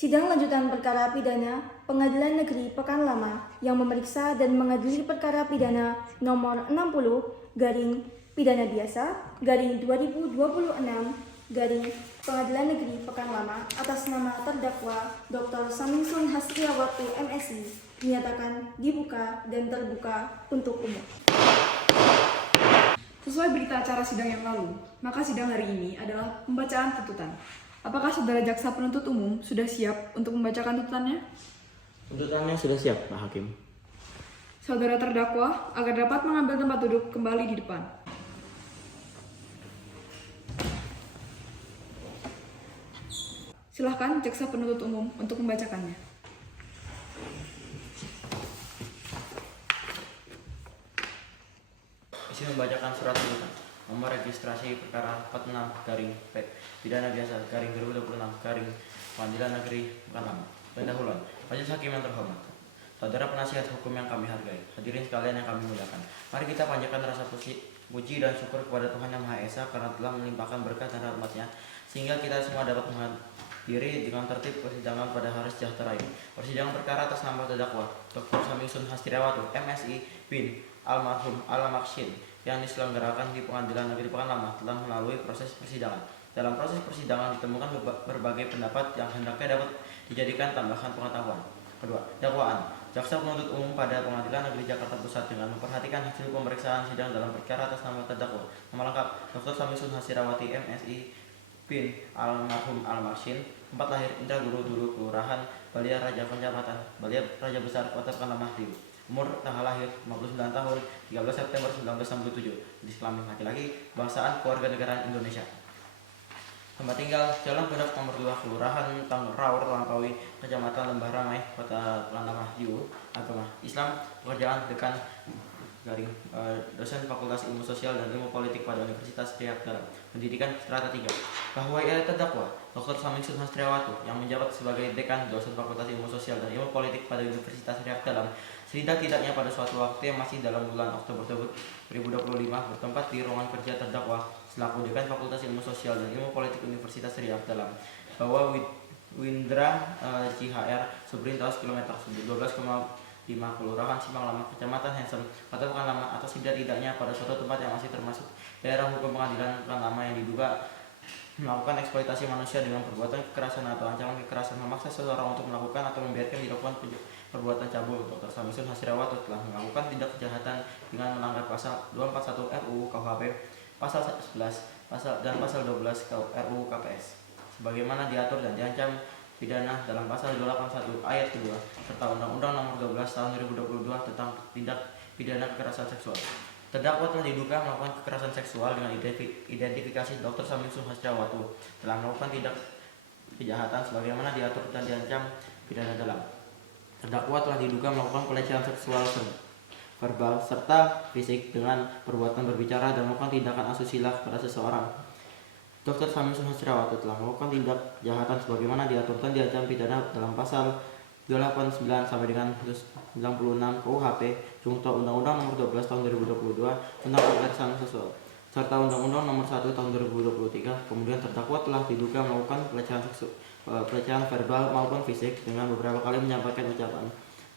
Sidang lanjutan perkara pidana Pengadilan Negeri Pekan Lama yang memeriksa dan mengadili perkara pidana nomor 60 garing pidana biasa garing 2026 garing Pengadilan Negeri Pekan Lama atas nama terdakwa Dr. Samingsun Hastriawatu MSI dinyatakan dibuka dan terbuka untuk umum. Sesuai berita acara sidang yang lalu, maka sidang hari ini adalah pembacaan tuntutan. Apakah saudara jaksa penuntut umum sudah siap untuk membacakan tuntutannya? Tuntutannya sudah siap, Pak Hakim. Saudara terdakwa agar dapat mengambil tempat duduk kembali di depan. Silahkan jaksa penuntut umum untuk membacakannya. Isi membacakan surat tuntutan nomor registrasi perkara 46 garing P pidana biasa garing 2026 garing Pengadilan Negeri Pekan Lama. Pendahuluan, majelis hakim yang terhormat, saudara penasihat hukum yang kami hargai, hadirin sekalian yang kami muliakan. Mari kita panjatkan rasa puji dan syukur kepada Tuhan Yang Maha Esa karena telah melimpahkan berkat dan rahmat-Nya sehingga kita semua dapat menghadiri dengan tertib persidangan pada hari sejahtera ini. Persidangan perkara atas nama terdakwa Dr. Samingsun Hastriawatu MSI bin Almarhum Al-Makshin yang diselenggarakan di Pengadilan Negeri Pekan Lama telah melalui proses persidangan. Dalam proses persidangan ditemukan berbagai pendapat yang hendaknya dapat dijadikan tambahan pengetahuan. Kedua, dakwaan. Jaksa penuntut umum pada Pengadilan Negeri Jakarta Pusat dengan memperhatikan hasil pemeriksaan sidang dalam perkara atas nama terdakwa nama lengkap Dr. Samingsun Hastriawati MSI bin Almarhum Al-Makshin, tempat lahir Indra Guru Dulu, Kelurahan Balia Raja, Kecamatan Balia Raja Besar, Kota Pekan Lama, Riau. Umur tanggal lahir 59 tahun 13 September 1967. Jenis kelamin laki-laki. Bangsaan keluarga negaraan Indonesia. Tempat tinggal Jalan Pondok nomor 2, Kelurahan Tanggeraur, Langkawi, Kecamatan Lembah Ramai, Kota Pekan Lama, Riau. Agama Islam. Pekerjaan dekan garing dosen Fakultas Ilmu Sosial dan Ilmu Politik pada Universitas Riau dalam pendidikan strata 3. Bahwa ia terdakwa Dr. Samingsun Hastriawatu yang menjabat sebagai dekan dosen Fakultas Ilmu Sosial dan Ilmu Politik pada Universitas Riau dalam setidak-tidaknya pada suatu waktu yang masih dalam bulan Oktober 2025 bertempat di ruangan kerja terdakwa selaku dekan Fakultas Ilmu Sosial dan Ilmu Politik Universitas Riau dalam bahwa Windra CHR Subrintos kilometer 12,5 Kelurahan Simpang Lama, Kecamatan Hensem, Kota Pekan Lama atas tidak-tidaknya pada suatu tempat yang masih termasuk daerah hukum Pengadilan Pekan Lama yang diduga melakukan eksploitasi manusia dengan perbuatan kekerasan atau ancaman kekerasan, memaksa seseorang untuk melakukan atau membiarkan dilakukan perbuatan cabul. Dr. Samingsun Hastriawatu telah melakukan tindak kejahatan dengan melanggar pasal 241 RUU KUHP, pasal 11 dan pasal 12 RUU KPS sebagaimana diatur dan diancam pidana dalam pasal 281 ayat 2 serta Undang-Undang Nomor 12 Tahun 2022 tentang tindak pidana kekerasan seksual. Terdakwa telah diduga melakukan kekerasan seksual dengan identifikasi Dr. Samingsun Hastriawatu telah melakukan tindak kejahatan sebagaimana diatur dan diancam pidana dalam. Terdakwa telah diduga melakukan pelecehan seksual verbal serta fisik dengan perbuatan berbicara dan melakukan tindakan asusila kepada seseorang. Dr. Samingsun Hastriawatu telah melakukan tindak kejahatan sebagaimana diatur dan diancam pidana dalam pasal 289 sampai dengan 96 KUHP Junto Undang-Undang Nomor 12 Tahun 2022 tentang kekerasan seksual serta Undang-Undang Nomor 1 Tahun 2023. Kemudian terdakwa telah diduga melakukan pelecehan verbal maupun fisik dengan beberapa kali menyampaikan ucapan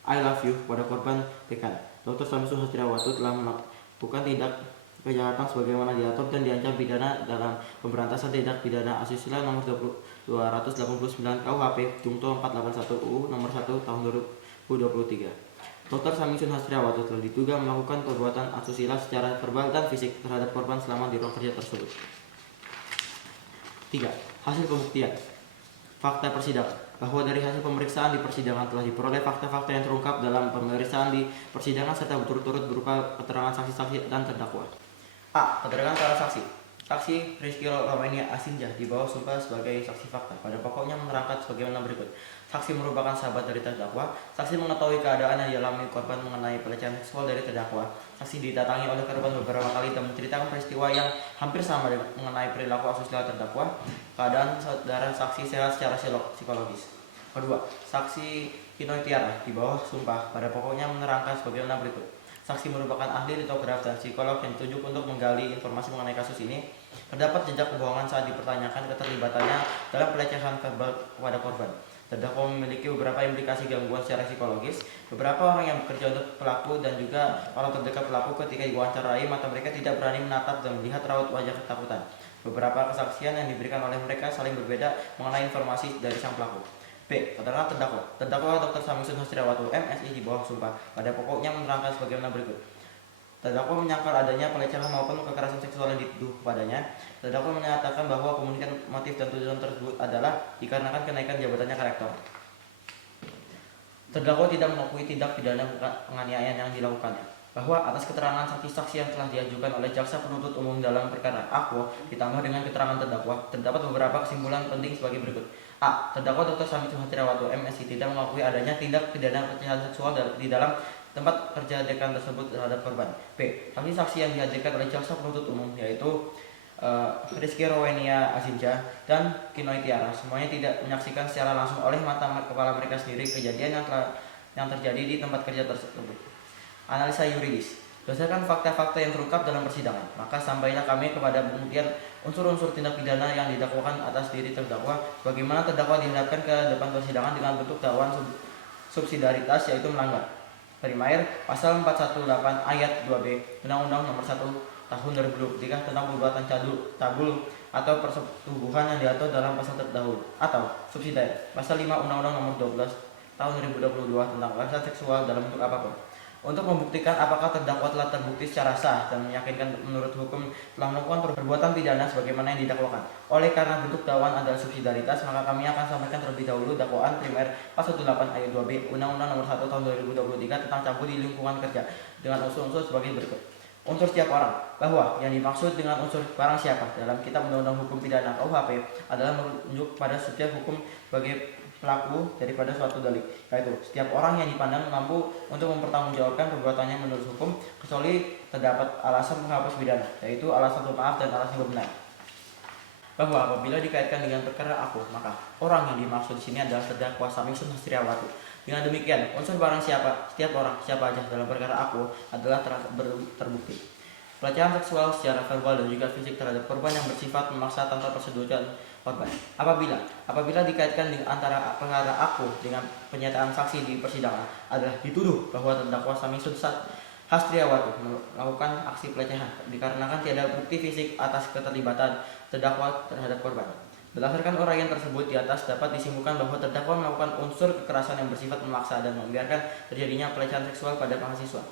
I love you kepada korban TK. Dr. Samingsun Hastriawatu telah melakukan tindak kejahatan sebagaimana diatur dan diancam pidana dalam pemberantasan tindak pidana asusila nomor 289 KUHP Junto 481 UU nomor 1 tahun 2023. Dr. Samingsun Hastriawatu telah diduga melakukan perbuatan asusila secara verbal dan fisik terhadap korban selama di ruang kerja tersebut. 3. Hasil pembuktian. Fakta persidangan. Bahwa dari hasil pemeriksaan di persidangan telah diperoleh fakta-fakta yang terungkap dalam pemeriksaan di persidangan serta berturut-turut berupa keterangan saksi-saksi dan terdakwa. A. Keterangan para saksi. Saksi Rizky Ramania Asinjah di bawah sumpah sebagai saksi fakta. Pada pokoknya menerangkan sebagaimana berikut. Saksi merupakan sahabat dari terdakwa. Saksi mengetahui keadaan yang dialami korban mengenai pelecehan seksual dari terdakwa. Saksi didatangi oleh korban beberapa kali dan menceritakan peristiwa yang hampir sama mengenai perilaku asusila terdakwa. Keadaan saudara saksi sehat secara psikologis. Kedua, saksi Kinoy Tiara di bawah sumpah pada pokoknya menerangkan sebagaimana berikut. Saksi merupakan ahli litograf dan psikolog yang ditunjuk untuk menggali informasi mengenai kasus ini. Terdapat jejak kebohongan saat dipertanyakan keterlibatannya dalam pelecehan verbal kepada korban. terdakwa memiliki beberapa implikasi gangguan secara psikologis. Beberapa orang yang bekerja untuk pelaku dan juga orang terdekat pelaku ketika diwawancarai, mata mereka tidak berani menatap dan melihat raut wajah ketakutan. Beberapa kesaksian yang diberikan oleh mereka saling berbeda mengenai informasi dari sang pelaku. B. Keterangan terdakwa. Terdakwa Dr. Samsun Hasriawatu MSI di bawah sumpah pada pokoknya menerangkan sebagaimana berikut. Terdakwa menyangkal adanya pelecehan maupun kekerasan seksual yang dituduh kepadanya. Terdakwa menyatakan bahwa kemungkinan motif dan tujuan tersebut adalah dikarenakan kenaikan jabatannya ke rektor. Terdakwa tidak mengakui tindak pidana penganiayaan yang dilakukannya. Bahwa atas keterangan saksi-saksi yang telah diajukan oleh jaksa penuntut umum dalam perkara aku ditambah dengan keterangan terdakwa, terdapat beberapa kesimpulan penting sebagai berikut. A. Terdakwa Dr. Samsun Hasriawatu MSI tidak mengakui adanya tindak pidana pelecehan seksual di dalam tempat kerja dekan tersebut terhadap korban. B. Saksi-saksi yang dihadirkan oleh jaksa penuntut umum yaitu Rizky Rowenia Azinja dan Kinoi Tiara semuanya tidak menyaksikan secara langsung oleh mata kepala mereka sendiri kejadian yang terjadi di tempat kerja tersebut. Analisa yuridis. Berdasarkan fakta-fakta yang terungkap dalam persidangan, maka sampailah kami kepada pembuktian unsur-unsur tindak pidana yang didakwakan atas diri terdakwa, bagaimana terdakwa dihadapkan ke depan persidangan dengan bentuk dakwaan subsidiaritas yaitu melanggar Primair Pasal 418 Ayat 2B Undang-Undang Nomor 1 Tahun 2023 tentang perbuatan cabul atau persetubuhan yang diatur dalam pasal terdahulu, atau subsidiar Pasal 5 Undang-Undang Nomor 12 Tahun 2022 tentang kekerasan seksual dalam bentuk apapun. Untuk membuktikan apakah terdakwa telah terbukti secara sah dan meyakinkan menurut hukum telah melakukan perbuatan pidana sebagaimana yang didakwakan. Oleh karena bentuk dakwaan adalah subsidiaritas, maka kami akan sampaikan terlebih dahulu dakwaan primer Pasal 18 Ayat 2B Undang-Undang Nomor 1 Tahun 2023 tentang cabul di lingkungan kerja dengan unsur-unsur sebagai berikut. Unsur setiap orang, bahwa yang dimaksud dengan unsur barang siapa dalam Kitab Undang-Undang Hukum Pidana KUHP adalah merujuk pada subjek hukum sebagai pelaku daripada suatu delik, yaitu setiap orang yang dipandang mampu untuk mempertanggungjawabkan perbuatannya menurut hukum kecuali terdapat alasan menghapus pidana, yaitu alasan pemaaf dan alasan benar. Bahwa apabila dikaitkan dengan perkara aku, maka orang yang dimaksud di sini adalah terdakwa Samsun Hasriawatu. Dengan demikian, unsur barang siapa, setiap orang, siapa aja dalam perkara aku adalah terbukti. Pelecehan seksual secara verbal dan juga fisik terhadap korban yang bersifat memaksa tanpa persetujuan korban. Apabila dikaitkan dengan antara perkara aku dengan penyataan saksi di persidangan adalah dituduh bahwa terdakwa Samsun Hasriawatu melakukan aksi pelecehan dikarenakan tiada bukti fisik atas keterlibatan terdakwa terhadap korban. Berdasarkan uraian tersebut di atas dapat disimpulkan bahwa terdakwa melakukan unsur kekerasan yang bersifat memaksa dan membiarkan terjadinya pelecehan seksual pada mahasiswa.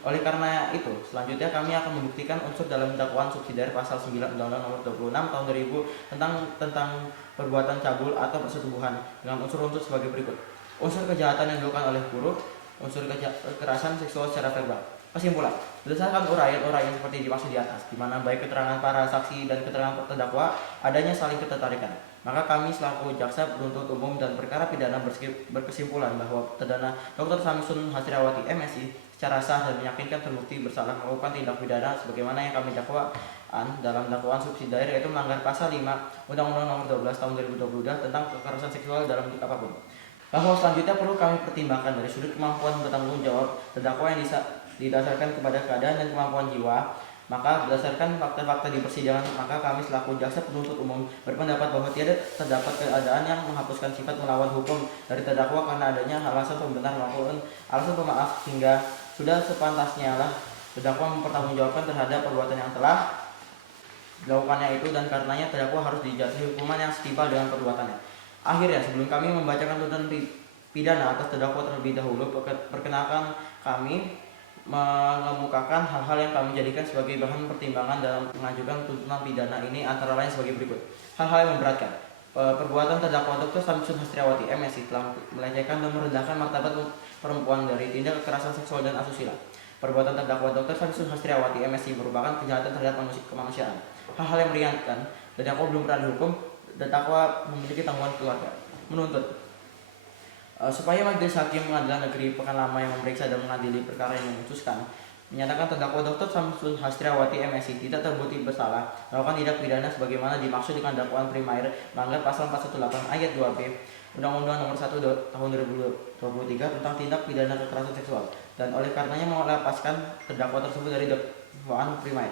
Oleh karena itu, selanjutnya kami akan membuktikan unsur dalam dakwaan subsidiar Pasal 9 Undang-Undang Nomor 26 Tahun 2000 tentang perbuatan cabul atau persetubuhan dengan unsur-unsur sebagai berikut. Unsur kejahatan yang dilakukan oleh guru, unsur kekerasan seksual secara verbal. Kesimpulan, berdasarkan uraian seperti dimaksud di atas, di mana baik keterangan para saksi dan keterangan terdakwa adanya saling ketertarikan, maka kami selaku jaksa penuntut umum dan perkara pidana berkesimpulan bahwa terdakwa Dr. Samsun Hasriawati MSI secara sah dan meyakinkan terbukti bersalah melakukan tindak pidana sebagaimana yang kami dakwaan dalam dakwaan subsidiar, yaitu melanggar Pasal 5 Undang-Undang Nomor 12 Tahun 2022 tentang kekerasan seksual dalam bentuk apapun. Bahwa selanjutnya perlu kami pertimbangkan dari sudut kemampuan bertanggung jawab terdakwa yang didasarkan kepada keadaan dan kemampuan jiwa, maka berdasarkan fakta-fakta di persidangan, maka kami selaku jaksa penuntut umum berpendapat bahwa tiada terdapat keadaan yang menghapuskan sifat melawan hukum dari terdakwa karena adanya alasan pembenar maupun alasan pemaaf, sehingga sudah sepantasnya lah terdakwa mempertanggungjawabkan terhadap perbuatan yang telah dilakukannya itu, dan karenanya terdakwa harus dijatuhi hukuman yang setimpal dengan perbuatannya. Akhirnya, sebelum kami membacakan tuntutan pidana atas terdakwa terlebih dahulu, perkenalkan kami mengemukakan hal-hal yang kami jadikan sebagai bahan pertimbangan dalam mengajukan tuntutan pidana ini, antara lain sebagai berikut. Hal-hal yang memberatkan. Perbuatan terdakwa Dr. Samsun Hasriawati MSI telah melecehkan dan merendahkan martabat perempuan dari tindak kekerasan seksual dan asusila. Perbuatan terdakwa Dr. Samsun Hasriawati MSI merupakan kejahatan terhadap kemanusiaan. Hal-hal yang meringankan, terdakwa belum pernah dihukum, terdakwa memiliki tanggungan keluarga. Menuntut supaya Majelis Hakim Pengadilan Negeri Pekan Lama yang memeriksa dan mengadili perkara yang memutuskan menyatakan terdakwa Dr. Samsun Hasriawati MSI tidak terbukti bersalah melakukan tindak pidana sebagaimana dimaksud dengan dakwaan primer melanggar Pasal 418 Ayat 2B Undang-Undang Nomor 1 Tahun 2023 tentang tindak pidana kekerasan seksual, dan oleh karenanya melepaskan terdakwa tersebut dari dakwaan primer.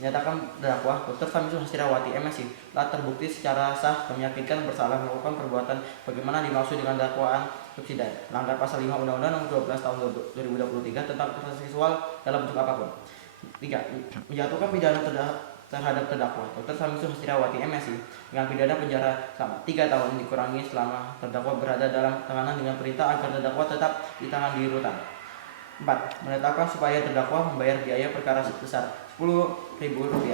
Menyatakan terdakwa Dr. Samisun Hastirawati MSI telah terbukti secara sah dan meyakinkan bersalah melakukan perbuatan bagaimana dimaksud dengan dakwaan subsidi melanggar pasal 5 Undang-Undang Nomor 12 Tahun 2023 tentang kekerasan seksual dalam bentuk apapun. 3. Menjatuhkan pidana terhadap terdakwa Dr. Samisun Hastirawati MSI dengan pidana penjara selama 3 tahun dikurangi selama terdakwa berada dalam tahanan dengan perintah agar terdakwa tetap ditahan di rutan. 4. Menetapkan supaya terdakwa membayar biaya perkara sebesar Rp10.000.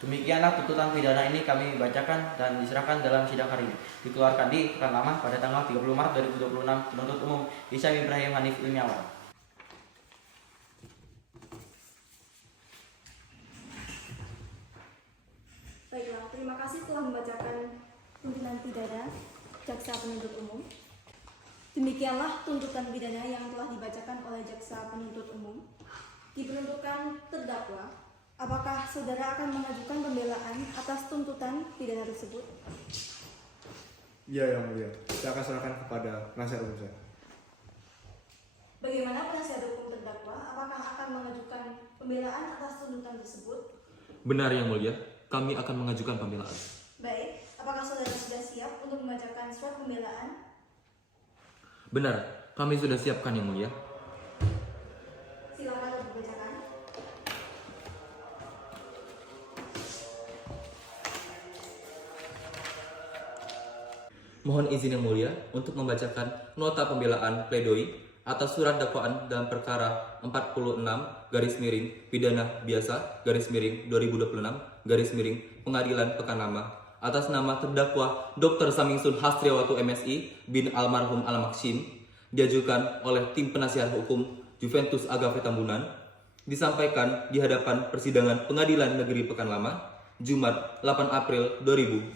Demikianlah tuntutan pidana ini kami bacakan dan diserahkan dalam sidang hari ini. Dikeluarkan di Pekan Lama pada tanggal 30 Maret 2026. Penuntut umum Hisam Ibrahim Hanif Ilmiawan. Baiklah, terima kasih telah membacakan tuntutan pidana Jaksa Penuntut Umum. Demikianlah tuntutan pidana yang telah dibacakan oleh Jaksa Penuntut Umum. Dipenentukan terdakwa, apakah saudara akan mengajukan pembelaan atas tuntutan pidana tersebut? Iya, Yang Mulia. Saya akan serahkan kepada penasihat hukum saya. Bagaimana penasihat hukum terdakwa? Apakah akan mengajukan pembelaan atas tuntutan tersebut? Benar, Yang Mulia. Kami akan mengajukan pembelaan. Baik, apakah saudara sudah siap untuk membacakan surat pembelaan? Benar, kami sudah siapkan, Yang Mulia. Silakan untuk dibacakan. Mohon izin Yang Mulia untuk membacakan nota pembelaan pledoi atas surat dakwaan dalam perkara 46 pidana biasa 2026 Pengadilan Pekan Lama atas nama terdakwa Dr. Samisun Hastirawati MSI bin almarhum Al-Maksim diajukan oleh tim penasihat hukum Juventus Agave Tambunan disampaikan di hadapan persidangan Pengadilan Negeri Pekan Lama Jumat 8 April 2026.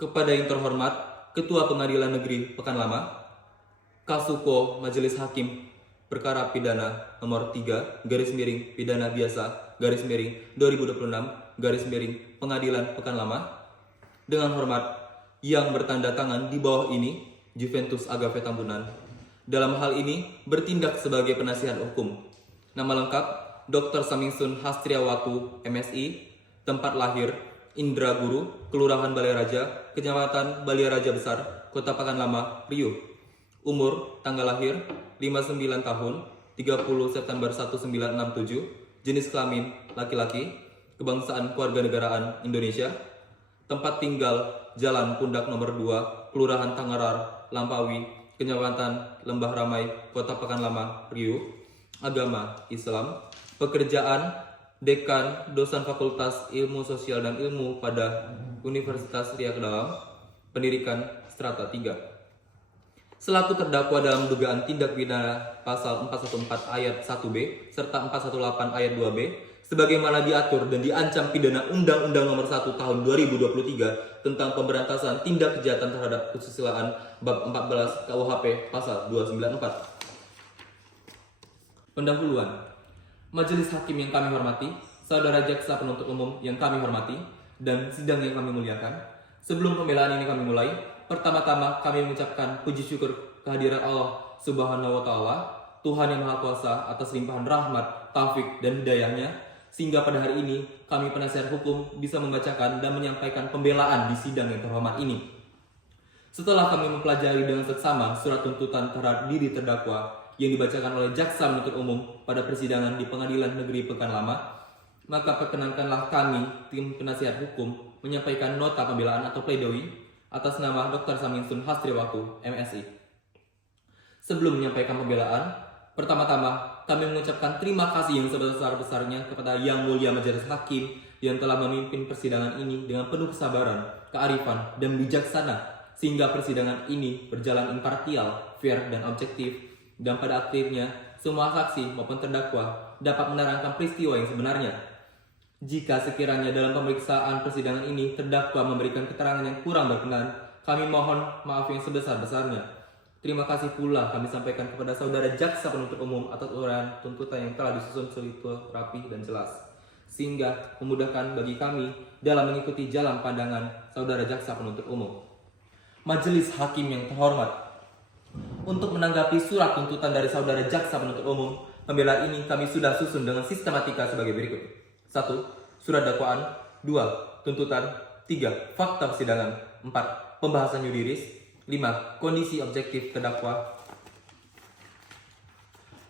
Kepada yang terhormat Ketua Pengadilan Negeri Pekan Lama, Kasuko Majelis Hakim Perkara Pidana Nomor 3 Pidana Biasa 2026 Pengadilan Pekan Lama. Dengan hormat yang bertanda tangan di bawah ini Juventus Agave Tambunan. Dalam hal ini bertindak sebagai penasihat hukum. Nama lengkap Dr. Samisun Hastirawati MSI, tempat lahir Indra Guru, Kelurahan Balai Raja, Kecamatan Balai Raja Besar, Kota Pekan Lama, Riau. Umur, tanggal lahir 59 tahun, 30 September 1967, jenis kelamin laki-laki, kebangsaan kewarganegaraan Indonesia, tempat tinggal Jalan Pundak Nomor 2, Kelurahan Tangerar, Lampawi, Kecamatan Lembah Ramai, Kota Pekan Lama, Riau. Agama Islam, pekerjaan Dekan Dosen Fakultas Ilmu Sosial dan Ilmu pada Universitas Riau Dalam, pendidikan strata 3. Selaku terdakwa dalam dugaan tindak pidana pasal 414 ayat 1B serta 418 ayat 2B sebagaimana diatur dan diancam pidana Undang-Undang Nomor 1 Tahun 2023 tentang pemberantasan tindak kejahatan terhadap kesusilaan bab 14 KUHP pasal 294. Pendahuluan. Majelis Hakim yang kami hormati, Saudara Jaksa Penuntut Umum yang kami hormati, dan sidang yang kami muliakan. Sebelum pembelaan ini kami mulai, pertama-tama kami mengucapkan puji syukur kehadiran Allah Subhanahu wa Ta'ala, Tuhan yang Maha Kuasa atas limpahan rahmat, taufik, dan hidayahnya, sehingga pada hari ini kami penasihat hukum bisa membacakan dan menyampaikan pembelaan di sidang yang terhormat ini. Setelah kami mempelajari dengan seksama surat tuntutan terhadap diri terdakwa yang dibacakan oleh Jaksa Penuntut Umum pada persidangan di Pengadilan Negeri Pekan Lama, maka perkenankanlah kami, tim penasihat hukum, menyampaikan nota pembelaan atau pledoi atas nama Dr. Samisun Hastirawati MSI. Sebelum menyampaikan pembelaan, pertama-tama kami mengucapkan terima kasih yang sebesar-besarnya kepada Yang Mulia Majelis Hakim yang telah memimpin persidangan ini dengan penuh kesabaran, kearifan, dan bijaksana sehingga persidangan ini berjalan imparsial, fair, dan objektif. Dan pada akhirnya, semua saksi maupun terdakwa dapat menerangkan peristiwa yang sebenarnya. Jika sekiranya dalam pemeriksaan persidangan ini terdakwa memberikan keterangan yang kurang berkenan, kami mohon maaf yang sebesar-besarnya. Terima kasih pula kami sampaikan kepada Saudara Jaksa Penuntut Umum atas uraian tuntutan yang telah disusun secara rapi dan jelas, sehingga memudahkan bagi kami dalam mengikuti jalan pandangan Saudara Jaksa Penuntut Umum. Majelis Hakim yang terhormat, Untuk menanggapi surat tuntutan dari saudara jaksa penuntut umum, pembelaan ini kami sudah susun dengan sistematika sebagai berikut. 1. Surat dakwaan. 2. Tuntutan. 3. Fakta persidangan. 4. Pembahasan yuridis. 5. Kondisi objektif terdakwa.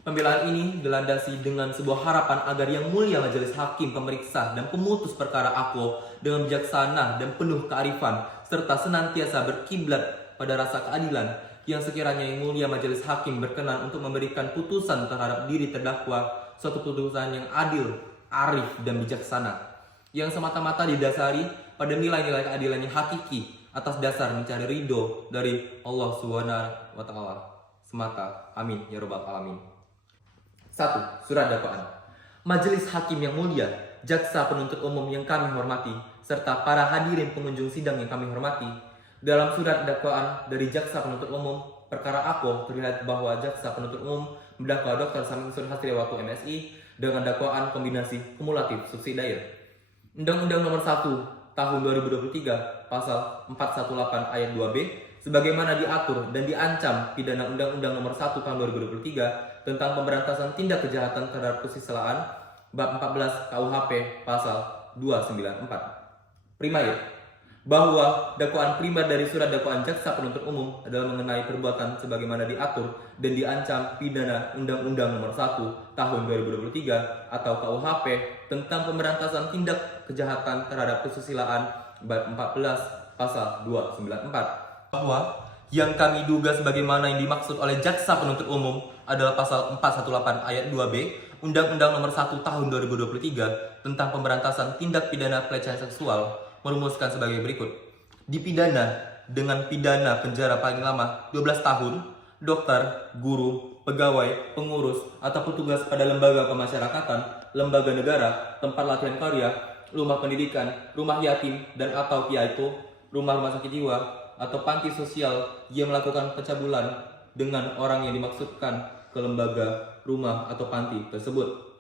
Pembelaan ini dilandasi dengan sebuah harapan agar Yang Mulia Majelis Hakim Pemeriksa dan Pemutus Perkara AQO dengan bijaksana dan penuh kearifan serta senantiasa berkiblat pada rasa keadilan yang sekiranya Yang Mulia Majelis Hakim berkenan untuk memberikan putusan terhadap diri terdakwa suatu putusan yang adil, arif dan bijaksana yang semata-mata didasari pada nilai-nilai keadilan yang hakiki atas dasar mencari ridho dari Allah Subhanahu wa Ta'ala semata. Amin ya Rabbal Alamin. 1. Surat dakwaan. Majelis Hakim yang mulia, jaksa penuntut umum yang kami hormati, serta para hadirin pengunjung sidang yang kami hormati. Dalam surat dakwaan dari jaksa penuntut umum perkara AQO terlihat bahwa jaksa penuntut umum mendakwa Dr. Samingsun Hasriawatu MSI dengan dakwaan kombinasi kumulatif subsidiar. Undang-Undang Nomor 1 Tahun 2023 Pasal 418 Ayat 2B sebagaimana diatur dan diancam pidana Undang-Undang Nomor 1 Tahun 2023 tentang pemberantasan tindak kejahatan terhadap kesusilaan bab 14 KUHP pasal 294. Primer, bahwa dakwaan primer dari surat dakwaan jaksa penuntut umum adalah mengenai perbuatan sebagaimana diatur dan diancam pidana Undang-Undang Nomor 1 Tahun 2023 atau KUHP tentang pemberantasan tindak kejahatan terhadap kesusilaan bab 14 pasal 294. Bahwa yang kami duga sebagaimana yang dimaksud oleh jaksa penuntut umum adalah pasal 418 ayat 2B Undang-Undang Nomor 1 Tahun 2023 tentang pemberantasan tindak pidana pelecehan seksual merumuskan sebagai berikut. Dipidana dengan pidana penjara paling lama 12 tahun dokter, guru, pegawai, pengurus atau petugas pada lembaga pemasyarakatan, lembaga negara, tempat latihan karya, rumah pendidikan, rumah yatim dan atau piatu, rumah sakit jiwa atau panti sosial yang melakukan pencabulan dengan orang yang dimaksudkan ke lembaga, rumah, atau panti tersebut.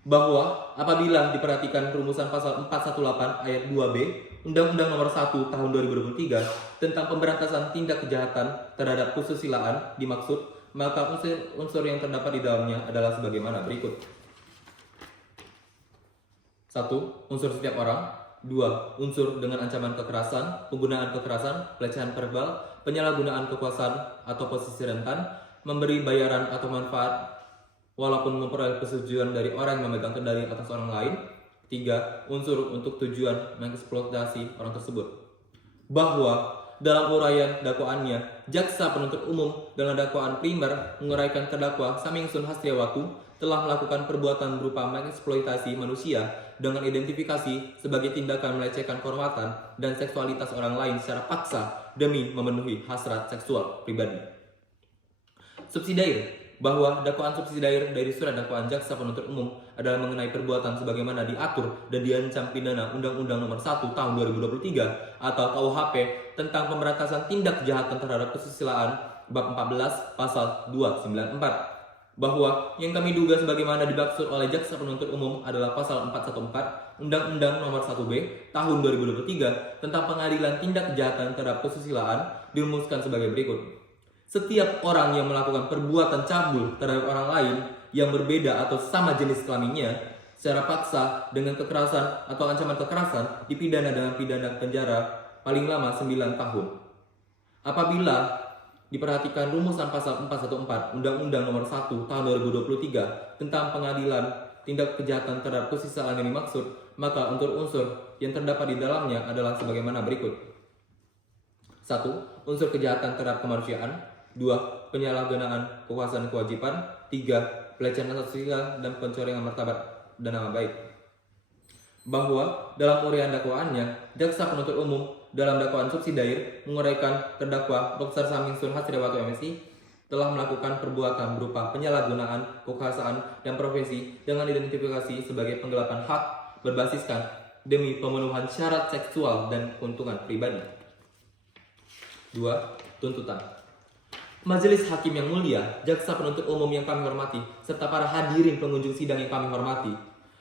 Bahwa apabila diperhatikan rumusan pasal 418 ayat 2B Undang-Undang Nomor 1 Tahun 2023 tentang pemberantasan tindak kejahatan terhadap kesusilaan dimaksud, maka unsur yang terdapat di dalamnya adalah sebagaimana berikut. 1. Unsur setiap orang. 2. Unsur dengan ancaman kekerasan, penggunaan kekerasan, pelecehan verbal, penyalahgunaan kekuasaan atau posisi rentan, memberi bayaran atau manfaat walaupun memperoleh persetujuan dari orang yang memegang kendali atas orang lain. 3. Unsur untuk tujuan mengeksploitasi orang tersebut. Bahwa dalam uraian dakwaannya, jaksa penuntut umum dalam dakwaan primer menguraikan terdakwa Samingsun Hasriawatu telah melakukan perbuatan berupa mengeksploitasi manusia dengan identifikasi sebagai tindakan melecehkan kehormatan dan seksualitas orang lain secara paksa demi memenuhi hasrat seksual pribadi. Subsidiar, bahwa dakwaan subsidiar dari surat dakwaan jaksa penuntut umum adalah mengenai perbuatan sebagaimana diatur dan diancam pidana Undang-Undang Nomor 1 Tahun 2023 atau KUHP tentang pemberantasan tindak kejahatan terhadap kesusilaan bab 14 pasal 294. Bahwa yang kami duga sebagaimana dimaksud oleh jaksa penuntut umum adalah pasal 414 Undang-Undang Nomor 1B Tahun 2023 tentang pengadilan tindak kejahatan terhadap kesusilaan dirumuskan sebagai berikut. Setiap orang yang melakukan perbuatan cabul terhadap orang lain yang berbeda atau sama jenis kelaminnya secara paksa dengan kekerasan atau ancaman kekerasan dipidana dengan pidana penjara paling lama 9 tahun. Apabila diperhatikan rumusan pasal 414 Undang-Undang Nomor 1 Tahun 2023 tentang pengadilan tindak kejahatan terhadap kesusilaan yang dimaksud, maka unsur-unsur yang terdapat di dalamnya adalah sebagaimana berikut. 1. Unsur kejahatan terhadap kemanusiaan. 2. Penyalahgunaan kekuasaan kewajiban. 3. Pelecehan seksual dan pencorengan martabat dan nama baik. Bahwa dalam uraian dakwaannya, jaksa penuntut umum dalam dakwaan subsidiar menguraikan terdakwa Dr. Samingsun Hasriawatu MSI telah melakukan perbuatan berupa penyalahgunaan kekuasaan dan profesi dengan identifikasi sebagai penggelapan hak berbasiskan demi pemenuhan syarat seksual dan keuntungan pribadi. 2. Tuntutan. Majelis Hakim yang mulia, jaksa penuntut umum yang kami hormati, serta para hadirin pengunjung sidang yang kami hormati,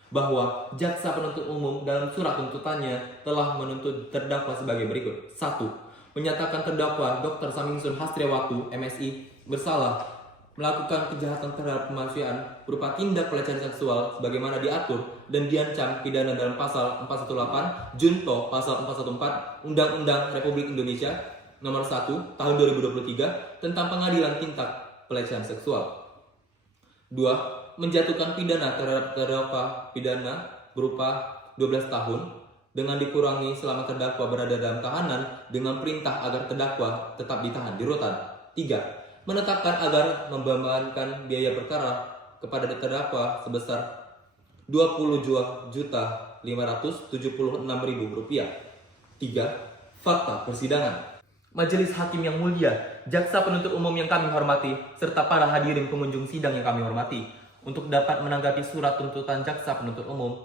bahwa jaksa penuntut umum dalam surat tuntutannya telah menuntut terdakwa sebagai berikut. 1. Menyatakan terdakwa Dr. Samingsun Hasriawatu MSI bersalah melakukan kejahatan terhadap kemanusiaan berupa tindak pelecehan seksual sebagaimana diatur dan diancam pidana dalam pasal 418 Junto pasal 414 Undang-Undang Republik Indonesia nomor 1 tahun 2023 tentang pengadilan tindak pelecehan seksual. 2. Menjatuhkan pidana terhadap terdakwa pidana berupa 12 tahun dengan dikurangi selama terdakwa berada dalam tahanan dengan perintah agar terdakwa tetap ditahan di rutan. 3. Menetapkan agar membebankan biaya perkara kepada terdakwa sebesar Rp22.576.000. 3. Fakta persidangan. Majelis Hakim yang mulia, jaksa penuntut umum yang kami hormati, serta para hadirin pengunjung sidang yang kami hormati, untuk dapat menanggapi surat tuntutan jaksa penuntut umum,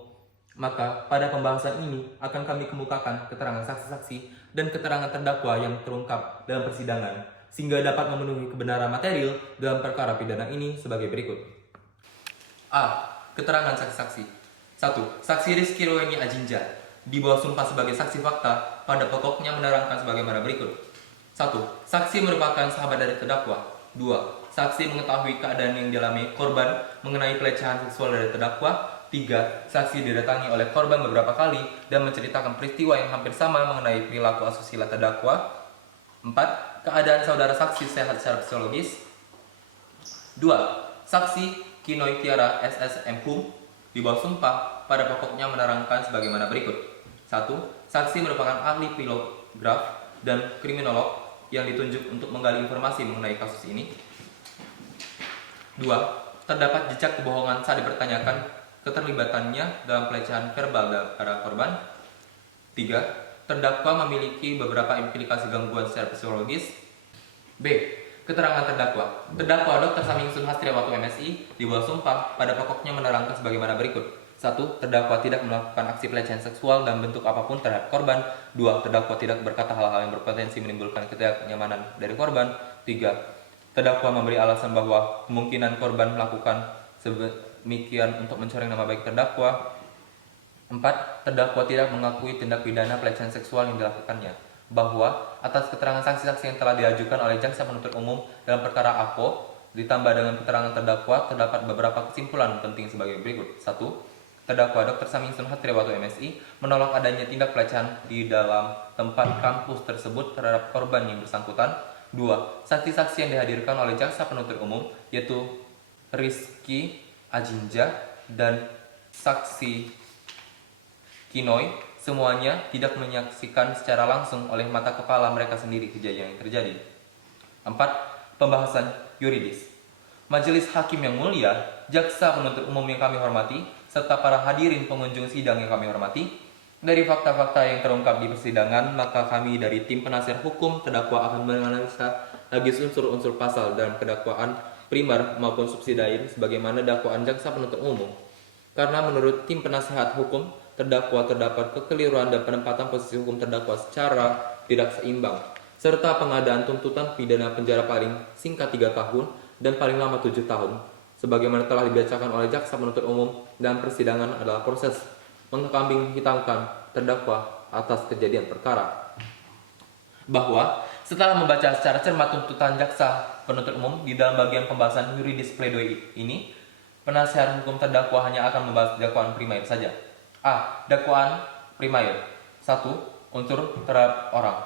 maka pada pembahasan ini akan kami kemukakan keterangan saksi-saksi dan keterangan terdakwa yang terungkap dalam persidangan, sehingga dapat memenuhi kebenaran material dalam perkara pidana ini sebagai berikut. A. Keterangan saksi-saksi. 1. Saksi Rizky Roeni Ajinja di bawah sumpah sebagai saksi fakta pada pokoknya menerangkan sebagaimana berikut. 1. Saksi merupakan sahabat dari terdakwa. 2. Saksi mengetahui keadaan yang dialami korban mengenai pelecehan seksual dari terdakwa. 3. Saksi didatangi oleh korban beberapa kali dan menceritakan peristiwa yang hampir sama mengenai perilaku asusila terdakwa. 4. Keadaan saudara saksi sehat secara psikologis. 2. Saksi Kinoy Tiara SSM Hum di bawah sumpah pada pokoknya menerangkan sebagaimana berikut. 1. Saksi merupakan ahli poligraf dan kriminolog yang ditunjuk untuk menggali informasi mengenai kasus ini. 2. Terdapat jejak kebohongan saat dipertanyakan keterlibatannya dalam pelecehan verbal pada korban. 3. Terdakwa memiliki beberapa implikasi gangguan secara psikologis. B. Keterangan terdakwa. Terdakwa Dr. Samingsun Hastriawatu MSI di bawah sumpah pada pokoknya menerangkan sebagaimana berikut. 1. Terdakwa tidak melakukan aksi pelecehan seksual dalam bentuk apapun terhadap korban. 2. Terdakwa tidak berkata hal-hal yang berpotensi menimbulkan ketidaknyamanan dari korban. 3. Terdakwa memberi alasan bahwa kemungkinan korban melakukan sedemikian untuk mencoreng nama baik terdakwa. 4. Terdakwa tidak mengakui tindak pidana pelecehan seksual yang dilakukannya. Bahwa atas keterangan saksi-saksi yang telah diajukan oleh jaksa penuntut umum dalam perkara APO ditambah dengan keterangan terdakwa, terdapat beberapa kesimpulan penting sebagai berikut. 1. Terdakwa Dr. Samingsun Hatriawatu MSI menolak adanya tindak pelecehan di dalam tempat kampus tersebut terhadap korban yang bersangkutan. 2. Saksi-saksi yang dihadirkan oleh jaksa penuntut umum yaitu Rizky Ajinja dan saksi Kinoy semuanya tidak menyaksikan secara langsung oleh mata kepala mereka sendiri kejadian yang terjadi. 4. Pembahasan yuridis. Majelis Hakim yang mulia, jaksa penuntut umum yang kami hormati, serta para hadirin pengunjung sidang yang kami hormati, dari fakta-fakta yang terungkap di persidangan, maka kami dari tim penasihat hukum terdakwa akan menganalisa lagi unsur-unsur pasal dalam kedakwaan primer maupun subsidiar sebagaimana dakwaan jaksa penuntut umum. Karena menurut tim penasihat hukum, terdakwa terdapat kekeliruan dan penempatan posisi hukum terdakwa secara tidak seimbang, serta pengadaan tuntutan pidana penjara paling singkat 3 tahun dan paling lama 7 tahun. Sebagaimana telah dibacakan oleh jaksa penuntut umum dalam persidangan adalah proses mengkambing hitamkan terdakwa atas kejadian perkara. Bahwa setelah membaca secara cermat tuntutan jaksa penuntut umum di dalam bagian pembahasan yuridis pledoi ini, penasihat hukum terdakwa hanya akan membahas dakwaan primer saja. A. Dakwaan primer. 1. Unsur terhadap orang.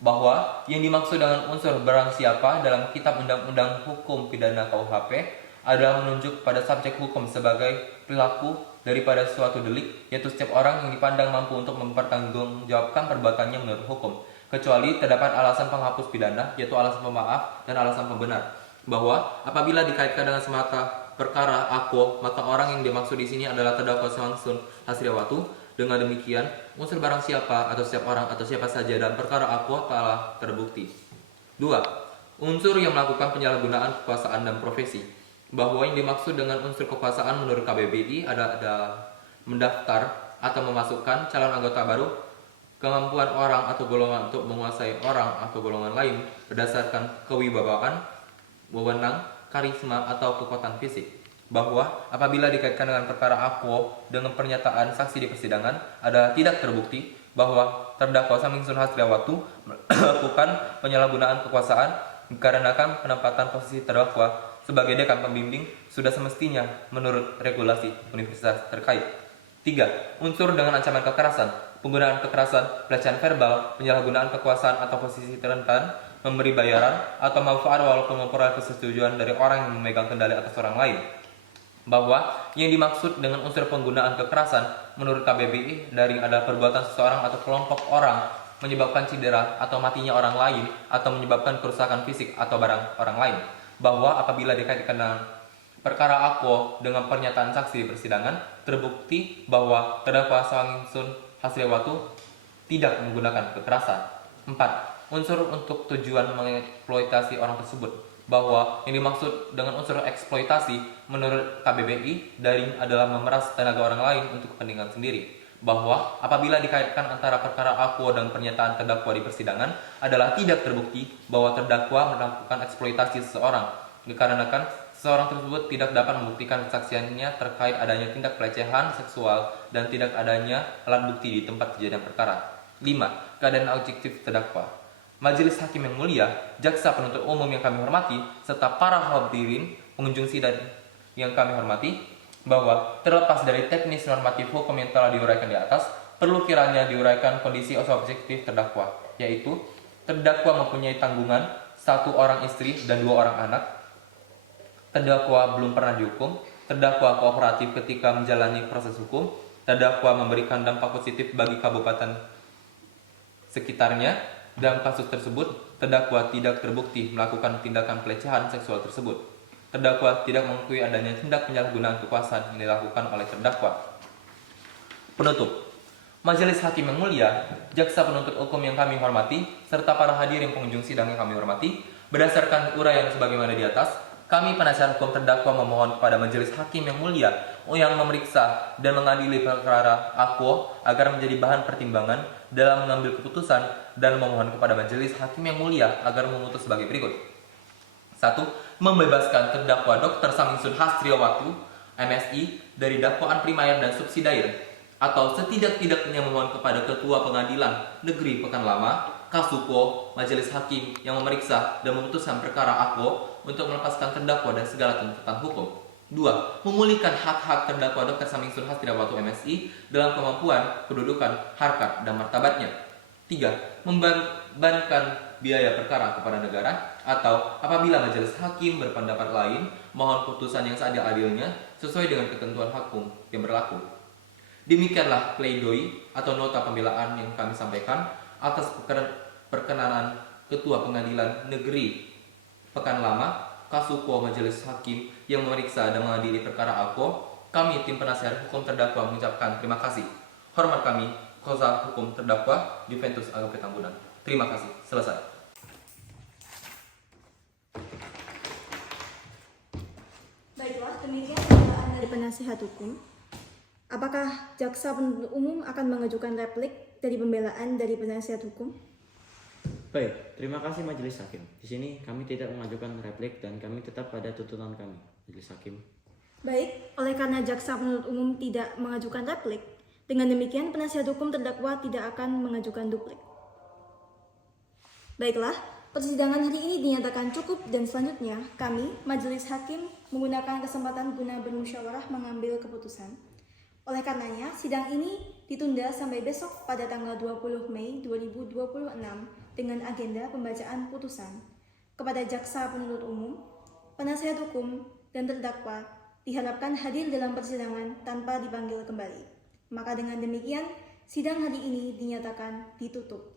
Bahwa yang dimaksud dengan unsur barang siapa dalam Kitab Undang-Undang Hukum Pidana KUHP adalah menunjuk pada subjek hukum sebagai perilaku daripada suatu delik, yaitu setiap orang yang dipandang mampu untuk mempertanggungjawabkan perbuatannya menurut hukum, kecuali terdapat alasan penghapus pidana, yaitu alasan pemaaf dan alasan pembenar. Bahwa apabila dikaitkan dengan semata perkara AKO, maka orang yang dimaksud di sini adalah terdakwa Samingsun Hastriawatu. Dengan demikian, unsur barang siapa atau setiap orang atau siapa saja dalam perkara AKO telah terbukti. 2. Unsur yang melakukan penyalahgunaan kekuasaan dan profesi. Bahwa yang dimaksud dengan unsur kekuasaan menurut KBBI adalah mendaftar atau memasukkan calon anggota baru, kemampuan orang atau golongan untuk menguasai orang atau golongan lain berdasarkan kewibawaan, wewenang, karisma atau kekuatan fisik. Bahwa apabila dikaitkan dengan perkara AKO dengan pernyataan saksi di persidangan adalah tidak terbukti bahwa terdakwa Samingsun Hastriawatu melakukan penyalahgunaan kekuasaan dikarenakan penempatan posisi terdakwa sebagai dekan pembimbing sudah semestinya menurut regulasi universitas terkait. 3. Unsur dengan ancaman kekerasan, penggunaan kekerasan, pelecehan verbal, penyalahgunaan kekuasaan atau posisi rentan, memberi bayaran, atau manfaat walaupun memperoleh persetujuan dari orang yang memegang kendali atas orang lain. Bahwa yang dimaksud dengan unsur penggunaan kekerasan menurut KBBI dari adalah perbuatan seseorang atau kelompok orang menyebabkan cedera atau matinya orang lain atau menyebabkan kerusakan fisik atau barang orang lain. Bahwa apabila dikaitkan dengan perkara Akwo dengan pernyataan saksi di persidangan, terbukti bahwa terdakwa Sawangsun Hasriawatu tidak menggunakan kekerasan. 4. Unsur untuk tujuan mengeksploitasi orang tersebut, bahwa yang dimaksud dengan unsur eksploitasi menurut KBBI daring adalah memeras tenaga orang lain untuk kepentingan sendiri. Bahwa apabila dikaitkan antara perkara Akwo dan pernyataan terdakwa di persidangan adalah tidak terbukti bahwa terdakwa melakukan eksploitasi seseorang, dikarenakan seseorang tersebut tidak dapat membuktikan kesaksiannya terkait adanya tindak pelecehan seksual dan tidak adanya alat bukti di tempat kejadian perkara. 5. Keadaan objektif terdakwa. Majelis Hakim yang mulia, jaksa penuntut umum yang kami hormati, serta para hadirin pengunjung sidang yang kami hormati, bahwa terlepas dari teknis normatif hukum yang telah diuraikan di atas, perlu kiranya diuraikan kondisi objektif terdakwa, yaitu terdakwa mempunyai tanggungan 1 orang istri dan 2 orang anak, terdakwa belum pernah dihukum, terdakwa kooperatif ketika menjalani proses hukum, terdakwa memberikan dampak positif bagi kabupaten sekitarnya. Dalam kasus tersebut, terdakwa tidak terbukti melakukan tindakan pelecehan seksual tersebut. Terdakwa tidak mengakui adanya tindak penyalahgunaan kekuasaan yang dilakukan oleh terdakwa. Penutup. Majelis Hakim yang mulia, jaksa penuntut hukum yang kami hormati, serta para hadirin pengunjung sidang yang kami hormati, berdasarkan uraian sebagaimana di atas, kami penasihat hukum terdakwa memohon kepada Majelis Hakim yang mulia yang memeriksa dan mengadili perkara Akwo agar menjadi bahan pertimbangan dalam mengambil keputusan dan memohon kepada Majelis Hakim yang mulia agar memutus sebagai berikut. 1. Membebaskan terdakwa Dr. Sawangsun Hasriawatu, MSI, dari dakwaan primair dan subsidiar, atau setidak-tidaknya memohon kepada Ketua Pengadilan Negeri Pekan Lama, Kasuko, Majelis Hakim yang memeriksa dan memutuskan perkara Akwo untuk melepaskan terdakwa dan segala tuntutan hukum. 2. Memulihkan hak-hak terdakwa Dr. Sawangsun Hasriawatu MSI dalam kemampuan, kedudukan, harkat, dan martabatnya. 3. Membebankan biaya perkara kepada negara, atau apabila majelis hakim berpendapat lain, mohon putusan yang seadil-adilnya sesuai dengan ketentuan hukum yang berlaku. Demikianlah pledoi atau nota pembelaan yang kami sampaikan atas perkenanan Ketua Pengadilan Negeri Pekan Lama, Kasuko Majelis Hakim yang memeriksa dan mengadili perkara Akwo. Kami tim penasihat hukum terdakwa mengucapkan terima kasih. Hormat kami, Kuasa Hukum terdakwa Juventus Agapit Tambunan. Terima kasih. Selesai. Baiklah, demikian pembelaan dari penasihat hukum. Apakah jaksa penuntut umum akan mengajukan replik dari pembelaan dari penasihat hukum? Baik, terima kasih Majelis Hakim. Di sini kami tidak mengajukan replik dan kami tetap pada tuntutan kami, Majelis Hakim. Baik, oleh karena jaksa penuntut umum tidak mengajukan replik, dengan demikian penasihat hukum terdakwa tidak akan mengajukan duplik. Baiklah, persidangan hari ini dinyatakan cukup dan selanjutnya kami, Majelis Hakim, menggunakan kesempatan guna bermusyawarah mengambil keputusan. Oleh karenanya, sidang ini ditunda sampai besok pada tanggal 20 Mei 2026 dengan agenda pembacaan putusan. Kepada jaksa penuntut umum, penasihat hukum, dan terdakwa diharapkan hadir dalam persidangan tanpa dipanggil kembali. Maka dengan demikian, sidang hari ini dinyatakan ditutup.